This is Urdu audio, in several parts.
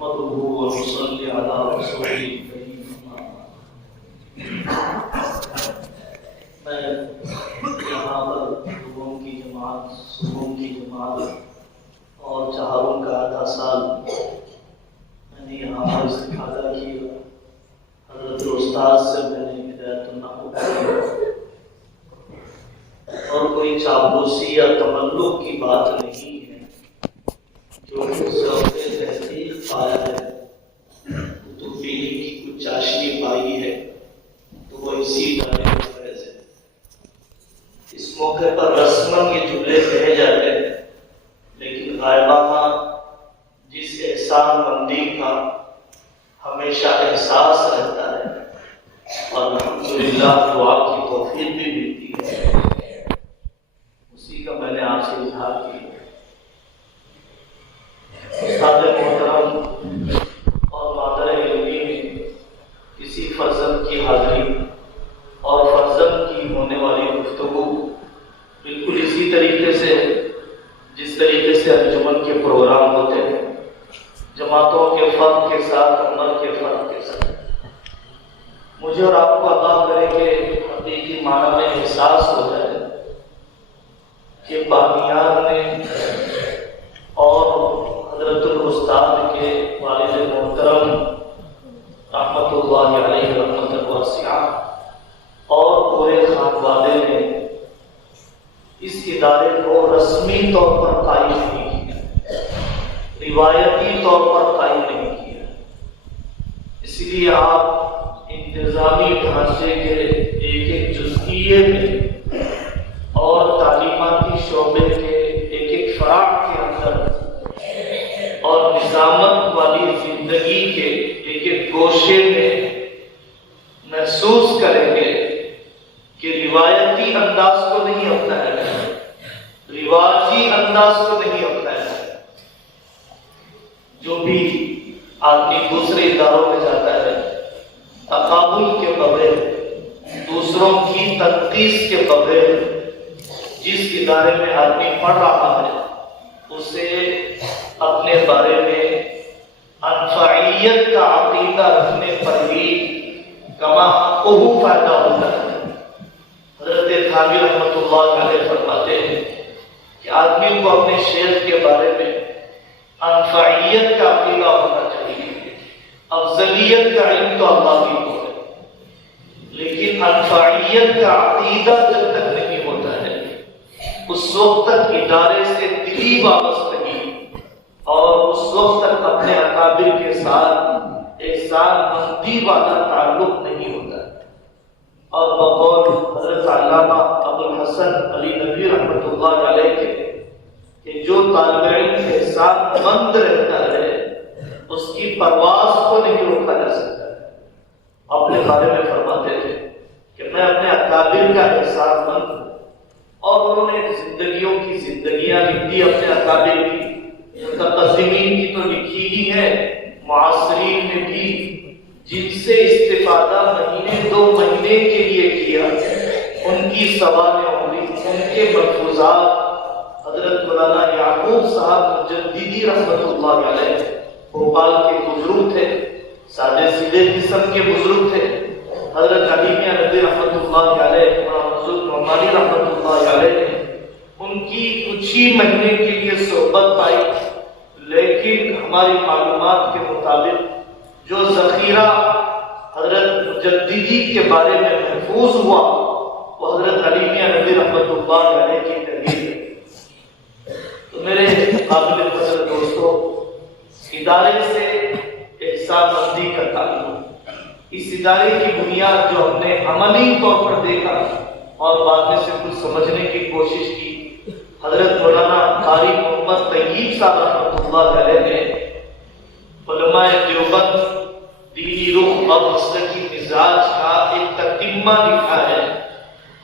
نحمده ونصلي على رسوله الكريم. میں یہاں پر لوگوں کی جماعت، صبحوں کی جماعت اور چہاروں کا آدھا سال میں نے یہاں پر استفادہ کیا. حضرت استاد سے میں نے ہدایت النحو کی اور کوئی چاپلوسی یا تملق کی بات نہیں ہے. جو تحقیق پایا ہے، توفیق کی کچھ چاشنی پائی ہے، تو وہ اسی ادارے کا فیض ہے. اس موقع پر رسماً یہ جملے کہے جاتے ہیں، لیکن غائبانہ جس احسان مندی کا ہمیشہ احساس رہتا ہے اور الحمدللہ دعا کی توفیق بھی ملتی ہے، اسی کا میں نے آپ سے اظہار کیا. استاد محترم اور مادر علمی میں کسی فرزند کی حاضری اور فرزند کی ہونے والی گفتگو بالکل اسی طریقے سے جس طریقے سے انجمن کے پروگرام ہوتے ہیں، جماعتوں کے فرق کے ساتھ، عمر کے فرق کے ساتھ، مجھے اور آپ کو عطا کرے کہ حقیقی معنی میں احساس ہو جائے کہ بانیان نے اور حضرت الاستاد کے والد محترم رحمت اللہ علیہ رحمت واسعہ اور پورے خانوادے نے اس ادارے کو رسمی طور پر قائم نہیں کیا، روایتی طور پر قائم نہیں کیا. اس لیے آپ انتظامی ڈھانچے کے ایک ایک جزئیے میں اور تعلیماتی شعبے کے ایک ایک فراغ کے اندر اور نظامت والی زندگی کے ایک ایک گوشے میں محسوس کریں گے کہ روایتی انداز کو نہیں اپنایا ہے، رواجی انداز کو نہیں اپنایا ہے. جو بھی آدمی دوسرے اداروں میں جاتا ہے، تقابل کے بغیر، دوسروں کی تنقید کے بغیر جس ادارے میں آدمی پڑھ رہا ہے، اسے اپنے بارے میں انفعیت کا عقیدہ رکھنے پر بھی کما حقہ فائدہ ہوتا ہے. حضرت تھانوی رحمۃ اللہ علیہ فرماتے ہیں کہ آدمی کو اپنے شیخ کے بارے میں انفعیت کا عقیدہ ہونا چاہیے. افضلیت کا علم تو اللہ کی کو ہے، لیکن انفعیت کا عقیدہ جب تک نہیں ہوتا ہے، اس وقت تک ادارے سے دلی وابستگی اور اس وقت تک اپنے اکابر کے ساتھ احسان مندی والا تعلق نہیں ہوتا ہے. اور بقول حضرت علامہ ابو الحسن علی ندوی رحمۃ اللہ علیہ کے کہ جو طالب علم احسان مند رہتا ہے اس کی پرواز کو نہیں روکا جا سکتا. اپنے بارے میں فرماتے تھے کہ میں اپنے اکابر کا احسان مند ہوں، اور انہوں نے زندگیوں کی زندگیاں لکھ دی اپنے اکابر کی. متقدمین کی تو لکھی ہی ہے، معاصرین نے بھی جن سے استفادہ مہینے دو مہینے کے لیے کیا، ان کی سوانح عمری، ان کے ملفوظات حضرت مولانا یعقوب صاحب مجددی رحمت اللہ علیہ بھوپال کے بزرگ تھے، سادے سیدھے قسم کے بزرگ تھے. حضرت علی میاں ندوی رحمت اللہ علیہ، منظور نعمانی رحمت اللہ علیہ نے ان کی کچھ ہی مہینے کے لیے صحبت پائی، لیکن ہماری معلومات کے مطابق جو ذخیرہ حضرت مجددی کے بارے میں محفوظ ہوا وہ حضرت علی میاں ندوی رحمت اللہ علیہ کی تحریر ہے. تو میرے قابل قدر دوستو، ادارے سے احسان مندی کا تعلق، اس ادارے کی بنیاد جو ہم نے عملی طور پر دیکھا اور بعد میں سے کچھ سمجھنے کی کوشش کی، حضرت مولانا قاری محمد طیب صاحب رحمۃ اللہ علیہ نے علماء دیوبند دینی رخ اور مسلکی مزاج کا ایک تتمہ لکھا ہے.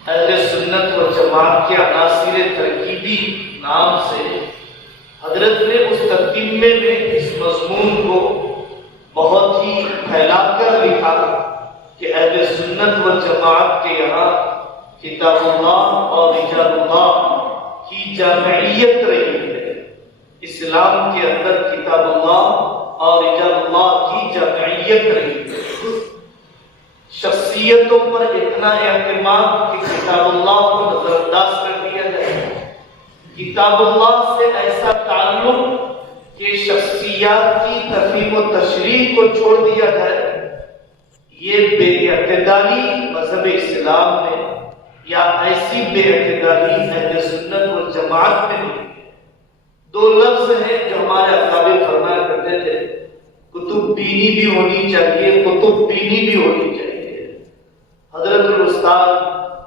اہل سنت و جماعت کے عناصر ترکیبی نام سے حضرت نے اس تتمے میں اس مضمون کو بہت ہی پھیلا کر لکھا کہ اہل سنت و جماعت کے یہاں کتاب اللہ اور رجال اللہ کی جامعیت رہی ہے. اسلام کے اندر کتاب اللہ اور رجال اللہ کی جمعیت رہی ہے۔ شخصیتوں پر اتنا اعتماد کہ کتاب اللہ کو نظر انداز کر دیا جائے، کتاب اللہ سے ایسا تعلق کہ شخصیات کی ترتیب و تشریح کو چھوڑ دیا جائے، یہ بے اعتدالی مذہب اسلام میں یا ایسی بے اعتدالی اہل سنت والجماعت میں نہیں۔ دو لفظ ہیں جو ہمارے اکابر فرمایا کرتے تھے، کتب بینی بھی ہونی چاہیے، کتب بینی بھی ہونی چاہیے۔ حضرت الاستاذ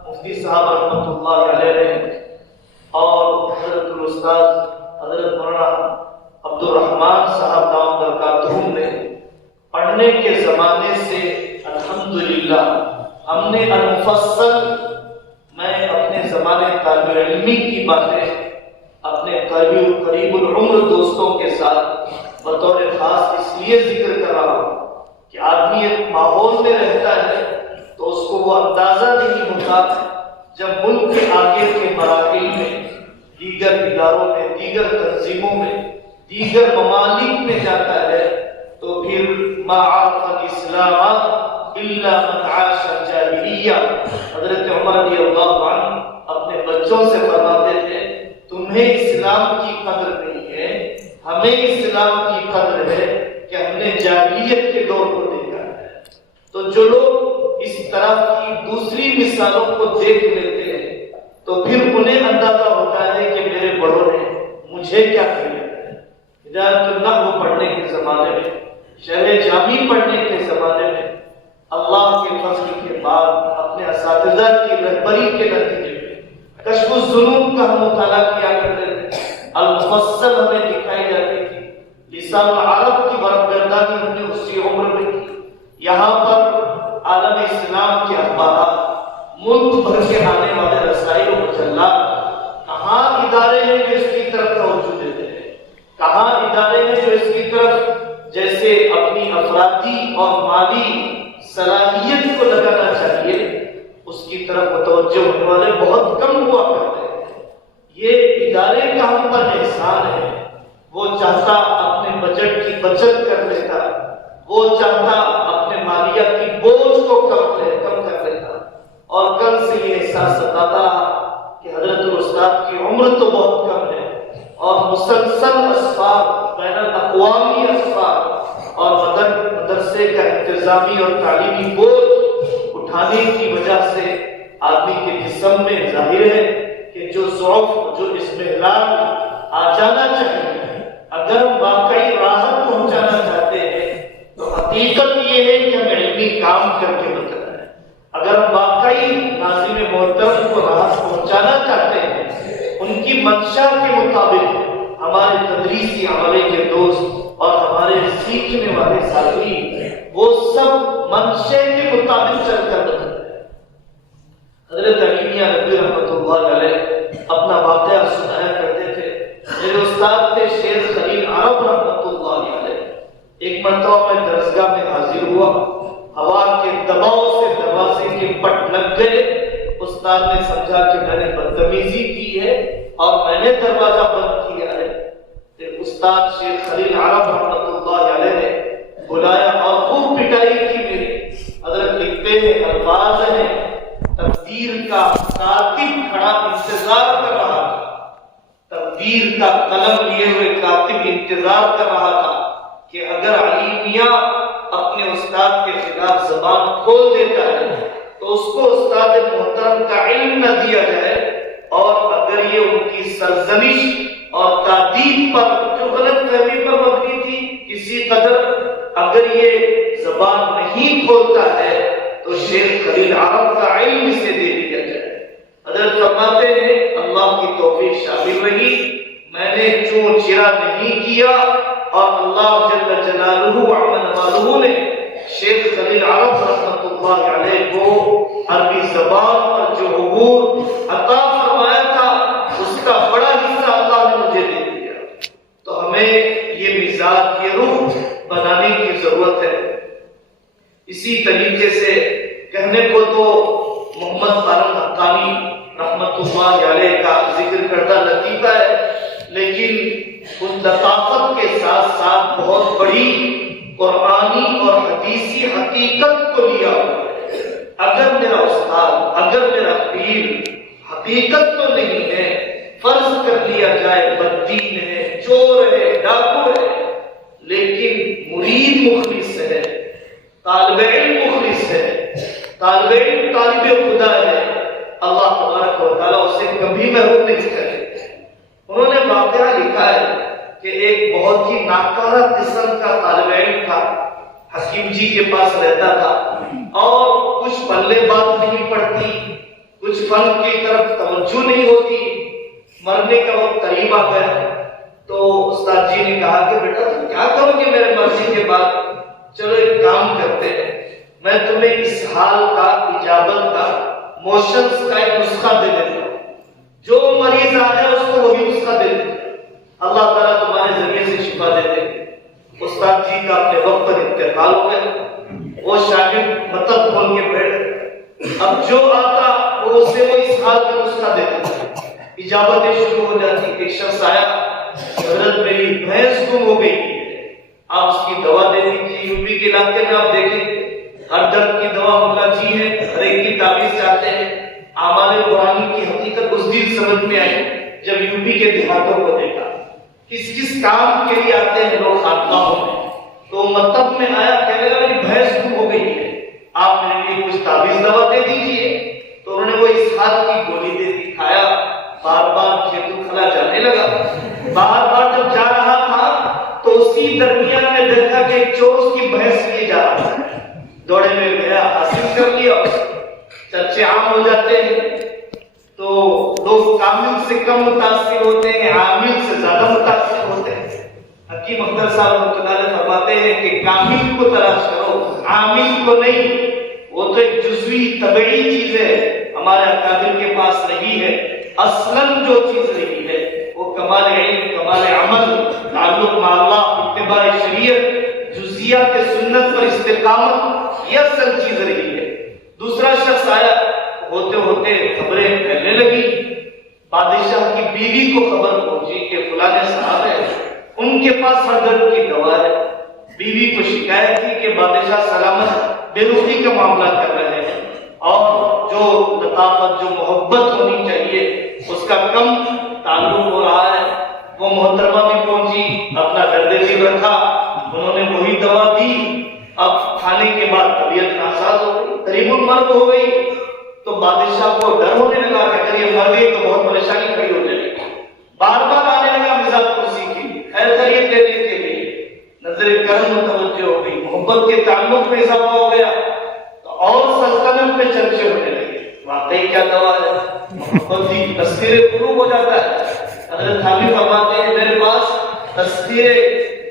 مفتی صاحب رحمۃ اللہ علیہ نے اور حضرت الاستاذ حضرت مولانا عبد الرحمن صاحب دامت برکاتہم نے پڑھنے کے زمانے سے الحمدللہ ہم نے المفصل، میں اپنے زمانے طالب علمی کی باتیں اپنے قریب العمر دوستوں کے ساتھ بطور خاص اس لیے ذکر کر رہا ہوں کہ آدمی ایک ماحول میں رہتا ہے تو اس کو وہ اندازہ نہیں ہوتا جب ملک کے آگے کے مراحل میں، دیگر اداروں میں، دیگر تنظیموں میں، دیگر ممالک میں جاتا ہے تو پھر ما عرف الاسلام الا من عاش الجاہلیہ۔ حضرت عمر رضی اللہ عنہ اپنے بچوں سے فرماتے تھے تمہیں اسلام کی قدر نہیں ہے، ہمیں اسلام کی قدر ہے کہ ہم نے جاہلیت کے دور کو دیکھا ہے۔ تو جو لوگ اس طرح کی دوسری مثالوں کو دیکھ لیتے ہیں تو پھر انہیں اندازہ ہوتا ہے کہ میرے بڑوں نے مجھے کیا کیا ہے۔ ہدایت النحو پڑھنے کے زمانے میں، شرح جامی پڑھنے کے زمانے میں اللہ کے فضل کے بعد اپنے اساتذہ کی رہبری کے نتیجے میں کشف الظنون کا ہم مطالعہ کیا کرتے تھے، المفصل ہمیں دکھائی جاتی تھی، لسان العرب کی برگردانی ہم نے اسی عمر میں کی۔ یہاں پر عالم اسلام کے اخبارات، ملک بھر کے آنے والے رسائل و مجلات، کہاں ادارے ہیں جو اس کی طرف توجہ دیتے ہیں، کہاں ادارے ہیں جو اس کی طرف جیسے اپنی افرادی اور مالی صلاحیت کو لگانا چاہیے اس کی طرف متوجہ ہونے والے بہت کم ہوا کرتے ہیں۔ یہ ادارے کا ہم پر احسان ہے، وہ چاہتا اپنے بجٹ کی بچت کر لیتا، وہ چاہتا اپنے مالیہ کی بوجھ کو کم کر لیتا، اور کل سے یہ احساس ستاتا رہا کہ حضرت الاستاذ کی عمر تو بہت کم ہے اور مسلسل اسفار، بین الاقوامی اسفار اور مدرسے کا انتظامی اور تعلیمی بوجھ اٹھانے کی وجہ سے آدمی کے جسم میں ظاہر ہے کہ جو ضعف، جو اضمحلال آ جانا چاہیے، اگر ہم واقعی راحت پہنچانا چاہتے ہیں تو حقیقت یہ ہے کہ ہم علمی کام کر کے بتانا ہے۔ اگر ہم واقعی ناظم محترم کو راحت پہنچانا چاہتے ہیں ان کی منشا کے مطابق، ہمارے تدریسی عملے کے دوست اور ہمارے سیکھنے والے ساتھی وہ سب منشے کے مطابق چل کر بتاتے ہیں۔ حضرت علیمیہ نبی رحمۃ اللہ علیہ اپنا واقعہ سنایا کرتے تھے، میرے استاد تھے شیخ خلیل عرب رحمۃ اللہ علیہ۔ ایک مرتبہ میں درسگاہ میں حاضر ہوا، ہوا کے دباؤ سے دروازے کے پٹ لگ گئے۔ استاد نے سمجھا کہ میں نے بدتمیزی کی ہے اور میں نے دروازہ بند کیا ہے۔ استاد شیخ خلیل عرب رحمۃ اللہ علیہ نے بلایا اور خوب پٹائی کی میری۔ حضرت لکھتے ہیں، الفاظ ہیں، تقدیر کا کاتب کھڑا انتظار کر رہا تھا، تقدیر کا قلم لیے ہوئے کاتب انتظار کر رہا تھا کہ اگر علی میاں اپنے استاد کے خلاف زبان کھول دیتا ہے تو اس کو استاد محترم کا علم نہ دیا جائے، اور اگر یہ ان کی سرزنش اور تعدیب پر جو غلط فہمی پر مبنی تھی کسی قدر، اگر یہ زبان نہیں کھولتا ہے تو شیخ خلیل عرب کا علم اسے دے دیا جائے۔ حضرت فرماتے ہیں اللہ کی توفیق شامل رہی، میں نے چون چرا نہیں کیا، اور اللہ جل جلالہ وعلا والہ نے شیخ خلیل عرب رحمۃ اللہ علیہ کو عربی زبان پر جو عبور عطا فرمایا تھا اس کا بڑا حصہ اللہ نے مجھے دے دیا۔ تو ہمیں یہ مزاج، یہ روح بنانے کی ضرورت ہے۔ اسی طریقے سے کہنے کو تو محمد فاروق حقانی رحمۃ اللہ علیہ کا ذکر کردہ لطیفہ ہے، لیکن اس لطافت کے ساتھ ساتھ بہت بڑی قرآنی اور حدیثی حقیقت کو لیا ہوا ہے۔ اگر میرا استاد، اگر میرا پیر حقیقت تو نہیں ہے، فرض کر لیا جائے بددین ہے، چور ہے، ڈاکو ہے، لیکن مرید مخلص ہے، طالب علم مخلص ہے، طالب علم طالب خدا ہے، اللہ تبارک و تعالیٰ اسے کبھی محروم نہیں کرے۔ انہوں نے واقعہ لکھا ہے کہ ایک بہت ہی ناکارہ قسم کا طالب علم تھا، حکیم جی کے پاس رہتا تھا، اور کچھ پلے بات نہیں پڑتی، کچھ فن کی طرف توجہ نہیں ہوتی۔ مرنے کا وقت قریب آ گیا تو استاد جی نے کہا کہ بیٹا تم کیا کرو گے میرے مرضی کے بعد؟ چلو ایک کام کرتے ہیں، میں تمہیں اس حال کا، اجابت کا، موشنز کا ایک نسخہ دے دیتا ہوں، جو مریض آ جائے اس کو وہی نسخہ دے دیتا ہوں، اللہ تعالیٰ تمہارے ذریعے سے شفا دے دے۔ استاد جی کا اپنے وقت پر انتقال ہو گیا، وہ شاگرد مطلب کھول کے بیٹھ، اب جو آتا وہ اسے وہ اس حال کا نسخہ دیتا، اجابتیں شروع ہو جاتی۔ ایک شخص آیا، حضرت میری بھینس گم ہو گئی ہے، آپ اس کی دوا دے دیجیے۔ یوپی کے علاقے میں آپ دیکھیں ہر درد کی دوا ملا جی ہے، ہر ایک کی تعویذ چاہتے ہیں۔ اعمال قرآن کی حقیقت اس دن سمجھ میں آئی جب یوپی کے دیہاتوں کو دیکھا، کس کس کام کے لیے آتے ہیں لوگ خانقاہوں میں۔ تو مطلب میں آیا، کہنے لگا میری بھینس گم ہو گئی ہے، آپ میرے لیے کچھ تعویذ دوا دے دیجیے۔ تو انہوں نے وہ اسحاق کی گولی دے دی، کھایا، بار بار کھیت کھلا جانے لگا۔ بار بار جب جا رہا تھا تو اسی درمیان میں دیکھا کہ ایک چور اس کی بھینس لیے جا رہا تھا، دوڑے میں گیا، حاصل کر لیا۔ چرچے عام ہو جاتے ہیں تو لوگ کامل سے کم متاثر ہوتے ہیں، عامل سے زیادہ متاثر ہوتے ہیں۔ حکیم اختر صاحب رحمۃ اللہ علیہ فرماتے ہیں کہ کامل کو تلاش کرو، عامل کو نہیں، وہ تو ایک جزوی طبعی چیز ہے، ہمارے اکابر کے پاس نہیں ہے۔ اصلاً جو چیز رہی ہے وہ کمال علم، کمال عمل، تعلق مع اللہ، اتباع شریعت، جزیات سنت پر استقامت، یہ اصل چیز رہی ہے۔ دوسرا شخص آیا، ہوتے ہوتے خبریں پھیلنے لگی، بادشاہ کی بیوی کو خبر پہنچی کہ فلاں صاحب ہے، ان کے پاس ہر درد کی دوا ہے۔ بیوی کو شکایت تھی کہ بادشاہ سلامت بے رخی کا معاملہ کر رہے ہیں، اور جو لطافت، جو محبت ہونی چاہیے اس کا کم تعلق ہو رہا ہے۔ وہ محترمہ بھی پہنچی، اپنا درد دل رکھا، انہوں نے وہی دوا دی۔ اب کھانے کے بعد طبیعت ناساز ہو گئی، قریب المرگ ہو گئی، تو بادشاہ کو ڈر ہونے لگا کہ اگر یہ مر گئی تو بہت پریشانی کھڑی ہو جائے گی۔ بار بار آنے لگا مزاج کرسی کی خیر خیریت لینے کے لیے، نظر کرم متوجہ ہو گئی، محبت کے تعلق میں اضافہ ہو گیا، تو اور سلطنت میں چرچے ہونے لگے، واقعی کیا دوا ہے، محبت کی تذکیر قلوب ہو جاتا ہے۔ حضرت حامی فرماتے ہیں میرے پاس تذکیر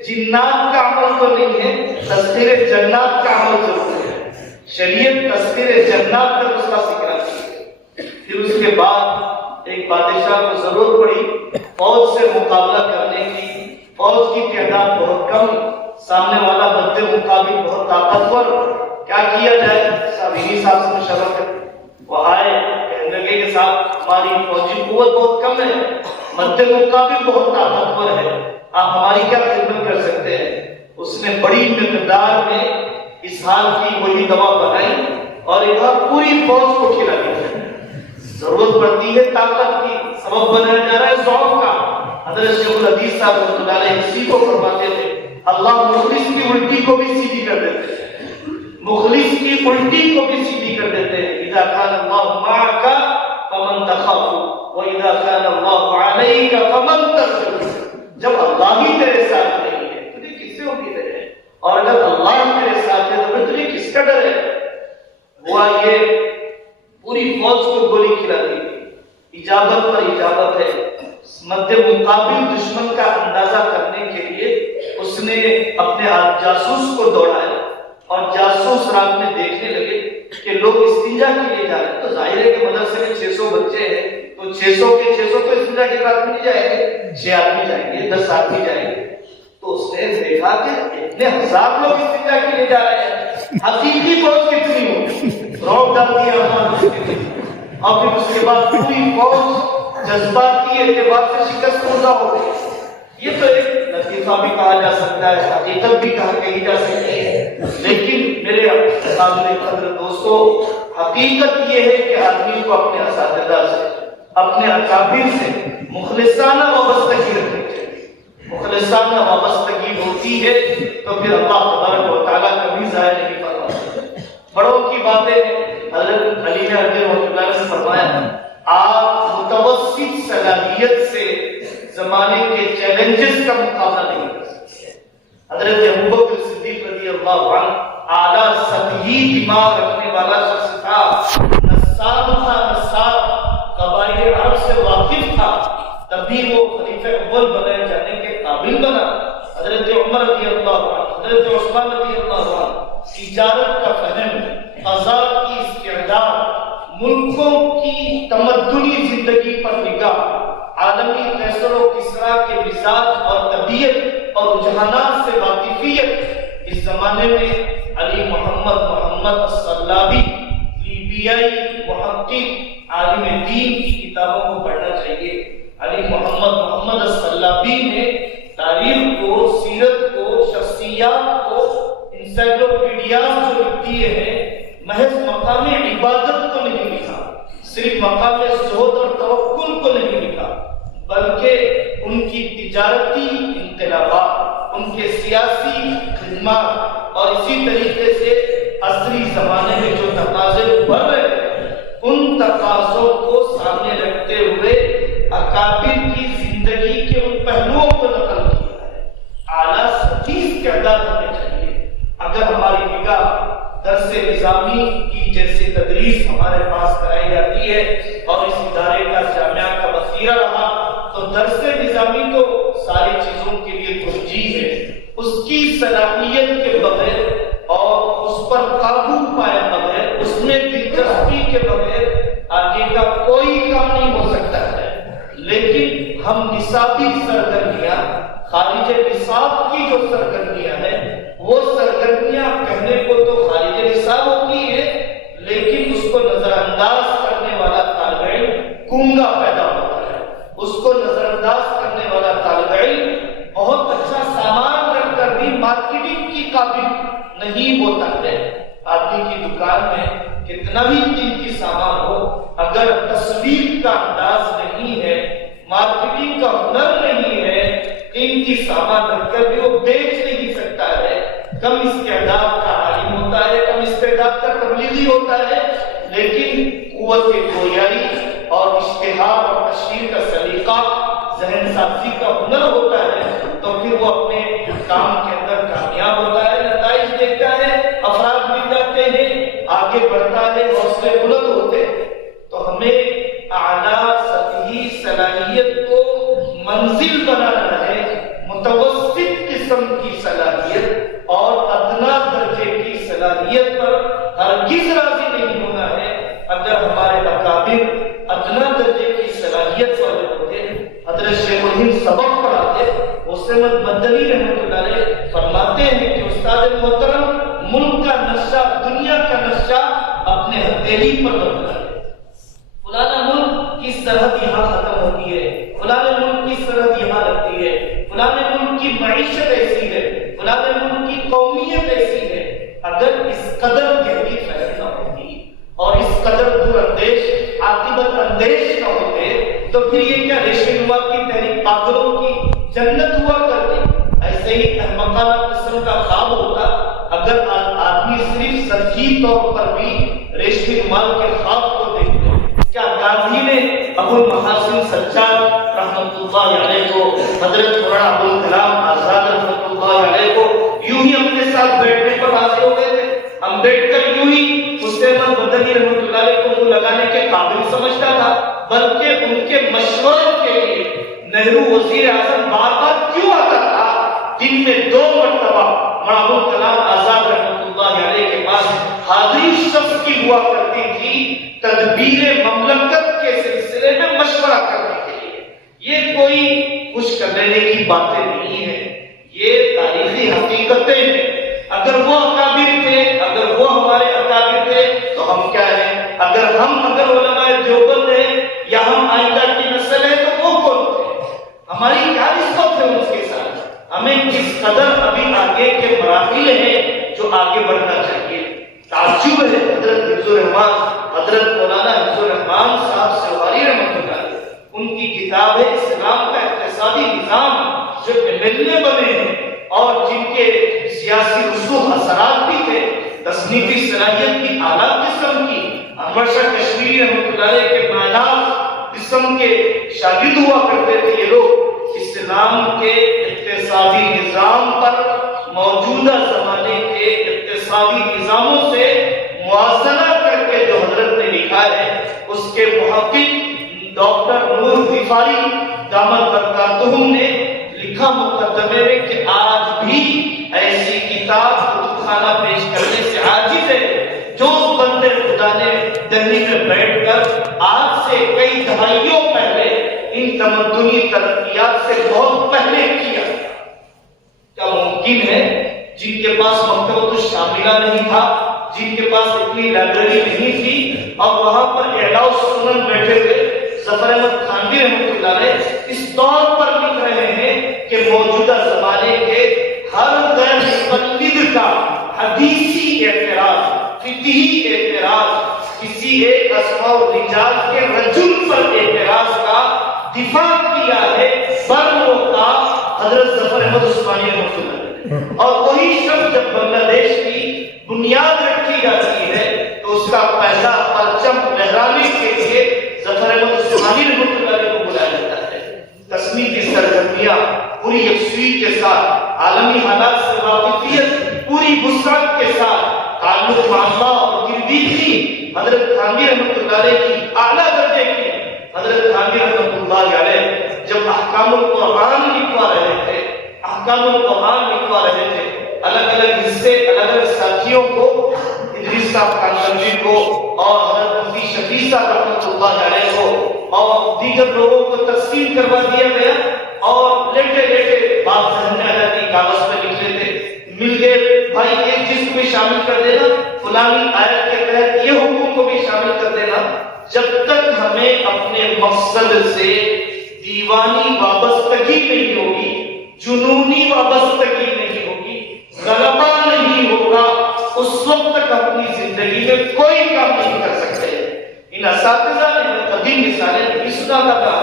جنات کا عمل تو نہیں ہے، تذکیر جنات کا عمل ضرور ہے۔ شریعت تذکیر جنات کا نسخہ سکھاتی ہے۔ پھر اس کے بعد ایک بادشاہ کو ضرورت پڑی فوج سے مقابلہ کرنے کی، فوج کی تعداد بہت کم، سامنے والا مد مقابل بہت طاقتور، کیا کیا جائے؟ صابری صاحب سے مشورہ کرتے وہ آئے، کہنے لگے کہ صاحب ہماری فوجی قوت بہت کم ہے، مد مقابل بہت طاقتور ہے، آپ ہماری کیا خدمت کر سکتے ہیں؟ اس نے بڑی مقدار میں اس حال کی وہی دوا بنائی اور ایک بار پوری فوج کو کھلا دی۔ ضرورت پڑتی ہے طاقت کی، سبب بنایا جا رہا ہے ضعف کا۔ حضرت شیخ الحدیث صاحب رحمۃ اللہ علیہ اسی کو فرماتے تھے، اللہ مخلص کی الٹی کو بھی سیدھی کر دیتے ہیں، مخلص کی الٹی کو بھی سیدھی کر دیتے ہیں۔ اذا كان الله معك فمن تخاف واذا كان الله عليك فمن ترجو، جب اللہ ہی تیرے ساتھ نہیں ہے تجھے کس سے امید ہے، اور اگر اللہ تیرے ساتھ ہے تو تجھے کس کا ڈر ہے؟ ہوا یہ پوری فوج کو گولی کھلا دی، اجابت پر اجابت ہے۔ مد مقابل دشمن کا اندازہ کرنے کے لیے اس نے اپنے جاسوس کو دوڑایا، اور جاسوس رات میں دیکھنے لگے کہ لوگ استنجا کے لیے جا رہے ہیں، تو ظاہر ہے کہ مدرسے میں 600 بچے ہیں تو 600 کے 600 تو استنجا کے رات میں نہیں جائیں گے، 6 آدمی جائیں گے، 10 آدمی جائیں گے۔ تو اس نے دیکھا کہ اتنے ہزار لوگ استنجا کے لیے جا رہے ہیں، حقیقی فوج کتنی ہوگی، روک ڈال دیا اور پھر اس کے بعد پوری فوج جذباتی اعتبار سے شکست خوردہ ہو گئی۔ یہ تو ایک لطیفہ بھی کہا جا سکتا ہے، حقیقت بھی کہی جا سکتی ہے، لیکن میرے قابل قدر دوستو، حقیقت یہ ہے کہ آدمی کو اپنے اساتذہ سے، اپنے اکابر سے مخلصانہ وابستگی رکھنی چاہیے۔ مخلصانہ وابستگی ہوتی ہے تو پھر اللہ تبارک و تعالیٰ کبھی ضائع نہیں فرماتا۔ بڑوں کی باتیں حضرت علی رضی اللہ عنہ نے فرمایا، آپ متوسط صلاحیت سے زمانے کے چیلنجز کا مقابلہ نہیں کر سکتے۔ حضرت ابوبکر صدیق رضی اللہ عنہ اعلیٰ سطحی دماغ رکھنے والا شخص تھا، نصاب قبائل عرب سے واقف تھا، تبھی وہ خلیفہ اول بنائے جانے کے قابل بنا۔ حضرت عمر رضی اللہ عنہ، حضرت عثمان رضی اللہ عنہ، تجارت کا فہم، قضاء کی استعداد، ملکوں کی تمدنی زندگی پر نگاہ، عالمی قیصر و کسریٰ کے مزاج اور طبیعت اور رجحانات سے واقفیت۔ اس زمانے میں علی محمد الصلابی، لیبیائی محقق، عالم دین کی کتابوں کو پڑھنا چاہیے۔ علی محمد الصلابی نے تاریخ کو، سیرت کو، شخصیات کو، انسائکلوپیڈیاز جو لکھ دیے ہیں، محض مقام عبادت کو نہیں لکھا، صرف مقام زہد اور توکل کو نہیں لکھا، بلکہ ان کی تجارتی انقلابات، ان کے سیاسی خدمات اور اسی طریقے سے عصری زمانے میں جو تقاضے بڑھ رہے ہیں، ان تقاضوں کو سامنے رکھتے ہوئے اکابر کی زندگی کے ان پہلوؤں کو نقل کیا ہے۔ اعلیٰ سطحی استعداد ہمیں چاہیے۔ اگر ہماری نگاہ درس نظامی کی جیسے تدریس ہمارے پاس کرائی جاتی ہے اور اس ادارے کا جامعہ کا وسیلہ رہا، تو درس نظامی تو ساری چیزوں کے لیے ترجیح ہے، اس کی صلاحیت کے بغیر اور اس پر قابو پائے بغیر، اس میں دلچسپی کے بغیر آگے کا کوئی کام نہیں ہو سکتا ہے۔ لیکن ہم نصابی سرگرمیاں، خارج نصاب کی جو سرگرمیاں ہیں، وہ سرگرمیاں کہنے کو تو خارج نصاب ہوتی ہے، لیکن اس کو نظر انداز کرنے والا طالب علم گونگا پیدا ہوتا ہے۔ اس کو نظر انداز کرنے والا طالب علم بہت اچھا سامان رکھ کر بھی مارکیٹنگ کی قابل نہیں ہوتا ہے۔ آدمی کی دکان میں کتنا بھی قیمتی سامان ہو، اگر تصویر کا انداز نہیں ہے، مارکیٹنگ کا ہنر نہیں ہے، قیمتی سامان رکھ کر بھی وہ بیچ نہیں سکتا ہے۔ کم استعداد کا عالم ہوتا ہے، کم استعداد کا تبلیغی ہوتا ہے، لیکن قوت گویائی اور اشتہار اور تشہیر کا سلیقہ، ذہن سازی کا ہنر ہوتا ہے، تو پھر وہ اپنے کام کے اندر کامیاب ہوتا ہے، نتائج دیکھتا ہے، افراد مل جاتے ہیں، آگے بڑھتا ہے، حوصلے بلند ہوتے۔ تو ہمیں اعلیٰ سطحی صلاحیت کو منزل بنانا ہے، متوسط قسم کی صلاحیت اور ادنا درجے کی صلاحیت پر ہرگز راضی نہیں ہونا ہے۔ اگر ہمارے اکابر ادنا درجے کی صلاحیت والے ہوتے، حضرت شیخ الہند سبق پڑھاتے، مسلم مدنی رحمۃ اللہ علیہ فرماتے ہیں کہ استاد محترم، ملک کا نقشہ، دنیا کا نقشہ اپنے ہتھیلی پر بنتا ہے۔ فلانا ملک کی سرحد یہاں ختم ہوتی ہے، فلانے ملک کی سرحد یہاں لگتی ہے، فلانے ملک کی معیشت ایسی ہے، فلانے ملک کی قومیت ایسی ہے۔ اگر اس قدر گہری فیصلہ ہوتی اور اس قدر دور اندیش، عاقبت اندیش نہ ہوتے، تو پھر یہ کیا ریشم نما کی تحریک پاگلوں کی جنت ہوا کرتی؟ ایسے ہی احمقانہ قسم کا خواب ہوتا اگر آدمی صرف سطحی طور پر بھی ریشم نما کے خواب کو دیکھتے۔ کیا گاندھی نے ابو المحاسن سجاد رحمۃ اللہ علیہ کو، حضرت مولانا ابو الکلام آزاد رحمۃ اللہ علیہ کو یوں ہی اپنے ساتھ بیٹھنے پر راضی ہو گئے تھے؟ امبیڈکر یوں ہی حسین مدنی رحمۃ اللہ علیہ کو منہ لگانے کے قابل سمجھتا تھا، بلکہ ان کے مشوروں کے لیے نہرو وزیر اعظم بار بار کیوں آتا تھا؟ دن میں 2 مرتبہ مولانا ابو الکلام آزاد رحمۃ اللہ علیہ کے پاس حاضری شخص کی ہوا کرتی تھی، تدبیر مملکت کے سلسلے میں مشورہ کرنے کے لیے۔ یہ کوئی کچھ کر لینے کی باتیں نہیں ہیں، یہ تاریخی حقیقتیں ہیں۔ اگر وہ اکابر تھے، اگر وہ ہمارے اکابر تھے، تو ہم کیا ہیں؟ اگر علماء دیوبند ہیں یا ہم آئندہ کی نسل ہے، تو وہ کون تھے؟ ہماری کیا نسبت ہے ان کے کتاب ہے اسلام کا اقتصادی نظام جو MLA بنے ہیں اور جن کے سیاسی رسوخ اثرات بھی تھے، تصنیفی صلاحیت بھی اعلیٰ قسم کی، انور شاہ کشمیری رحمۃ اللہ علیہ کے معناز قسم کے شاگرد ہوا کرتے تھے، یہ لوگ اسلام کے اقتصادی نظام پر موجودہ زمانے کے اقتصادی نظاموں سے موازنہ کر کے جو حضرت نے لکھا ہے، اس کے محقق ڈاکٹر نور غفاری دامت برکاتہم نے لکھا مقدمے میں کہ آج بھی ایسی کتاب کتب خانہ پیش کرنے سے عاجز ہے جو بندے خدا نے دہلی میں بیٹھ کر آج سے کئی دہائیوں پہلے ان تمدنی ترقیات سے بہت پہلے کیا۔ کیا ممکن ہے جن کے پاس مکتبۃ الشاملہ نہیں تھا، جن کے پاس اتنی لائبریری نہیں تھی، اور وہاں پر اعلاء السنن بیٹھے ہوئے ظفر احمد تھانوی رحمۃ اللہ علیہ اس طور پر لکھ رہے ہیں کہ موجودہ زمانے کے ہر غیر مقلد کا حدیثی اعتراض، فقہی اعتراض، کسی ایک اسماء و رجال کے رجل پر اعتراض کا دفاع کیا ہے برمو کا حضرت ظفر احمد عثمانی رحمۃ اللہ علیہ، اور وہی شخص جب بنگلہ دیش کی بنیاد رکھی جاتی ہے تو اس کا پہلا پرچم لہرانے کے لیے ظفر احمد عثمانی رحمۃ اللہ علیہ کو بلایا جاتا ہے۔ تصنیفی سرگرمیاں پوری یکسوئی کے ساتھ، عالمی حالات سے واقفیت پوری وسعت کے ساتھ، تعلق مع اللہ اور گردی کی حضرت تھانوی رحمۃ اللہ علیہ کی اعلیٰ درجے کی۔ حضرت تھانوی رحمۃ اللہ علیہ جب احکام القرآن لکھوا رہے تھے، احکام القرآن لکھوا رہے تھے، الگ الگ حصے الگ الگ ساتھیوں کو، ادریس صاحب کانگڑوی کو اور حضرت مفتی شفیع صاحب رحمۃ اللہ علیہ کو اور دیگر لوگوں کو تقسیم کروا دیا گیا، اور لیٹے لیٹے بات ذہن میں آ جاتی، کاغذ پہ لکھ لیتے، مل گئے بھائی ایک چیز کو بھی شامل کر دینا، فلانی آیت کے تحت یہ حکم کو بھی شامل کر دینا۔ جب تک ہمیں اپنے مقصد سے دیوانی وابستگی نہیں ہوگی، جنونی وابستگی نہیں ہوگی، غلبہ نہیں ہوگا، اس وقت تک اپنی زندگی میں کوئی کام نہیں کر سکتے۔ ان اساتذہ نے قدیم مثالیں بھی سنا تھا،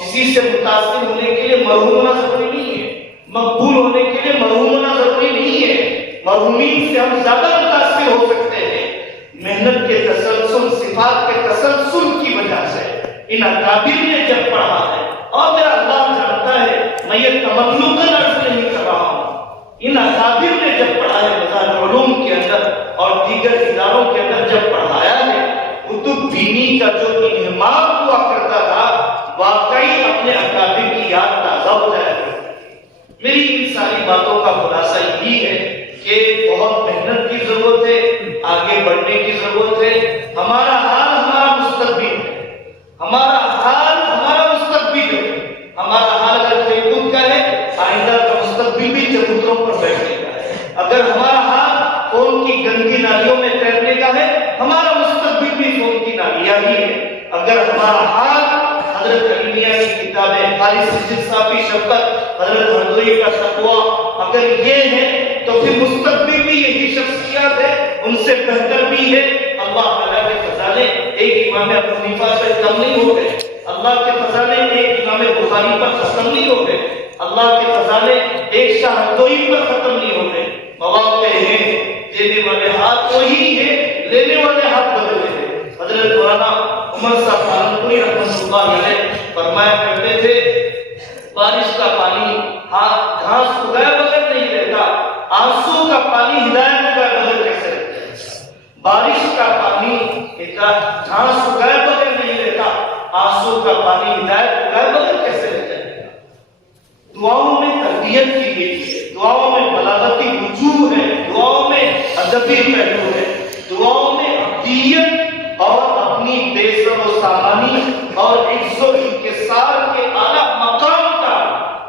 کسی سے متاثر ہونے کے لیے مرحوم ہونا ضروری نہیں ہے، مقبول ہونے کے لیے مرحوم ہونا ضروری نہیں ہے، مرحومین سے ہم زیادہ متاثر ہو سکتے ہیں محنت کے تسلسل، صفات کے تسلسل کی وجہ سے۔ ان اکابر نے جب پڑھا ہے، اور میرا اللہ جانتا ہے میں یہ تملقاً عرض نہیں کر رہا ہوں، ان اکابر نے جب پڑھا ہے مدارس علوم کے اندر اور دیگر اداروں کے اندر جب پڑھایا ہے، کتب بینی کا جو انہمام ہوا کرتا تھا واقعی اپنے اکابر کی یاد تازہ ہو جائے گا۔ میری ان ساری باتوں کا خلاصہ یہی ہے کہ بہت محنت کی ضرورت ہے، آگے بڑھنے کی ضرورت ہے۔ ہمارا حال ہمارا مستقبل ہے، ہمارا حال ہمارا مستقبل ہے۔ ہمارا حال اگر فیسبک کا ہے، آئندہ کا مستقبل بھی چبوتروں پر بیٹھنے کا ہے۔ اگر ہمارا حال فون کی گندی نالیوں میں تیرنے کا ہے، ہمارا مستقبل بھی فون کی نالیاں ہی ہے۔ اگر ہمارا حال حضرت علیمیہ کی کتابیں، قاری سجد صاحب کی شفقت، حضرت ہردوئی کا تقویٰ، اگر یہ ہے تو پھر مستقبل بھی یہی شخصیات ہے، ان سے بہتر بھی ہے۔ اللہ تعالیٰ کے خزانے ایک امام ابو حنیفہ سے کم نہیں ہو گئے، اللہ کے خزانے ایک امام بخاری پر ختم نہیں ہو گئے، اللہ کے خزانے ایک شاہ ہردوئی پر ختم نہیں ہو گئے۔ مواقع ہیں، دینے والے ہاتھ وہی ہیں، لینے والے ہاتھ بدلے ہیں۔ حضرت مولانا عمر صاحب پالنپوری رحمۃ اللہ علیہ فرمایا کرتے تھے، بارش کا پانی گھاس اگائے بغیر نہیں رہتا، آنسو کا پانی ہدایت اگائے بغیر کیسے رہتا ہے؟ بارش کا پانی گھاس اگائے بغیر نہیں رہتا، آنسو کا پانی ہدایت اگائے بغیر کیسے رہ جائے گا؟ دعاؤں میں تربیت کی گئی ہے، دعاؤں میں بلاغتی وجوہ ہے، دعاؤں میں ادبی پہلو ہے، دعاؤں میں عبدیت اور اپنی بے سر و سامانی اور عزت و انکسار کے اعلیٰ مقام کا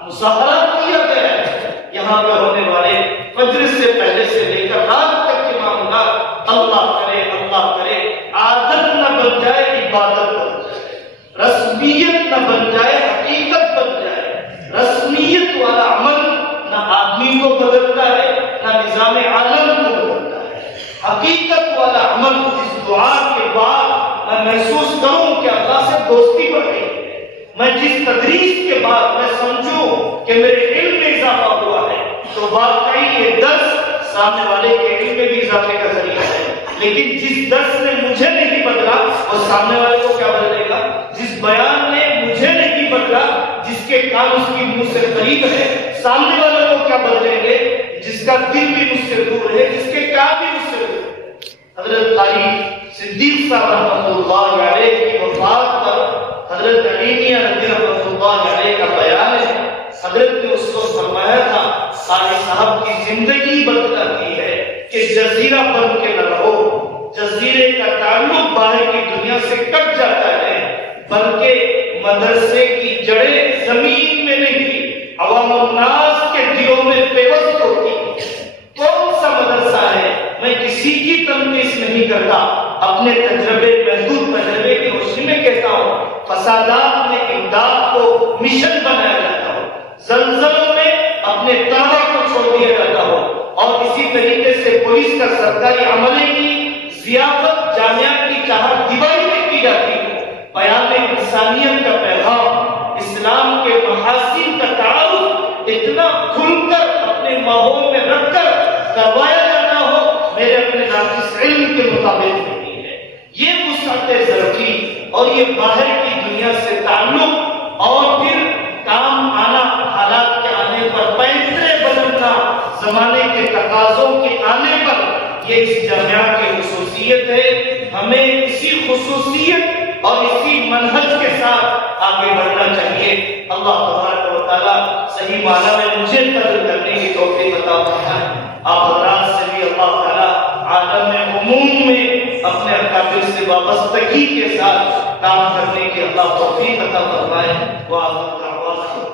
مظاہرہ کیا گیا ہے۔ یہاں پہ ہونے والے فجر سے پہلے سے لے کر رات تک کے معاملات اللہ کرے عادت نہ بن جائے، عبادت بن جائے، رسمیت نہ بن جائے، حقیقت بن جائے۔ رسمیت والا عمل نہ آدمی کو بدلتا ہے نہ نظام عالم کو بدلتا ہے۔ حقیقت والا عمل، جس دعا کے بعد میں محسوس کروں کہ اللہ سے دوستی بڑھ گئی ہے، میں جس تدریس کے بعد میں سمجھوں کہ میرے علم میں اضافہ ہوا ہے تو واقعی یہ درس سامنے والے کے علم میں بھی اضافے کا ذریعہ ہے. لیکن جس درس نے مجھے نہیں بدلا وہ سامنے والے کو کیا بدلے گا؟ جس بیان نے مجھے نہیں بدلا، جس کے کام اس کی منہ سے قریب ہے، سامنے والے کو کیا بدلیں گے؟ جس کا دل بھی مجھ سے دور ہے، جس کے کام بھی مجھ سے دور ہے. حضرت قاری صدیق صاحب رحمۃ اللہ علیہ کی وفات پر حضرت علی میاں ندوی رحمۃ اللہ علیہ کا بیان ہے. حضرت نے اس کو فرمایا تھا قاری صاحب کی زندگی بتلاتی ہے کہ جزیرہ بن کے نہ رہو. جزیرے کا تعلق باہر کی دنیا سے کٹ جاتا ہے، بلکہ مدرسے کی جڑیں زمین میں نہیں عوام الناس کے دلوں میں پیوست ہوتی ہے. کون سا مدرسہ ہے؟ میں کسی کی تنقید نہیں کرتا، اپنے محدود تجربے کی روشنی میں کہتا ہوں. فسادات میں امداد کو مشن بنایا جاتا ہو، زلزلوں میں اپنے طلبا کو چھوڑ دیا جاتا ہو، اور اسی طریقے سے پولیس کا سرکاری عملے کی ضیافت جامعہ کی چہار دیواری میں کی جاتی ہے. بیان انسانیت کا پیغام، اسلام کے محاسن کا تعارف اتنا کھل کر اپنے ماحول میں رکھ کر کروایا جانا ہو، میرے اپنے ناقص علم کے مطابق نہیں ہے. یہ وسعت ذرفی اور یہ باہر کی دنیا سے تعلق اور پھر کام آنا، حالات کے آنے پر پینترے بدلنا، زمانے کے تقاضوں کے آنے پر، یہ اس جامعہ کی خصوصیت ہے. ہمیں اسی خصوصیت اور اسی منہج کے ساتھ آگے بڑھنا چاہیے. اللہ تبارک و تعالیٰ صحیح معنی میں مجھے قدر کرنے کی توفیق عطا فرمائے. آپ حضرات سے بھی اللہ تعالیٰ عالم عموم میں اپنے اکابر سے وابستگی کے ساتھ کام کرنے کی اللہ توفیق عطا فرمائے. وآخر دعوانا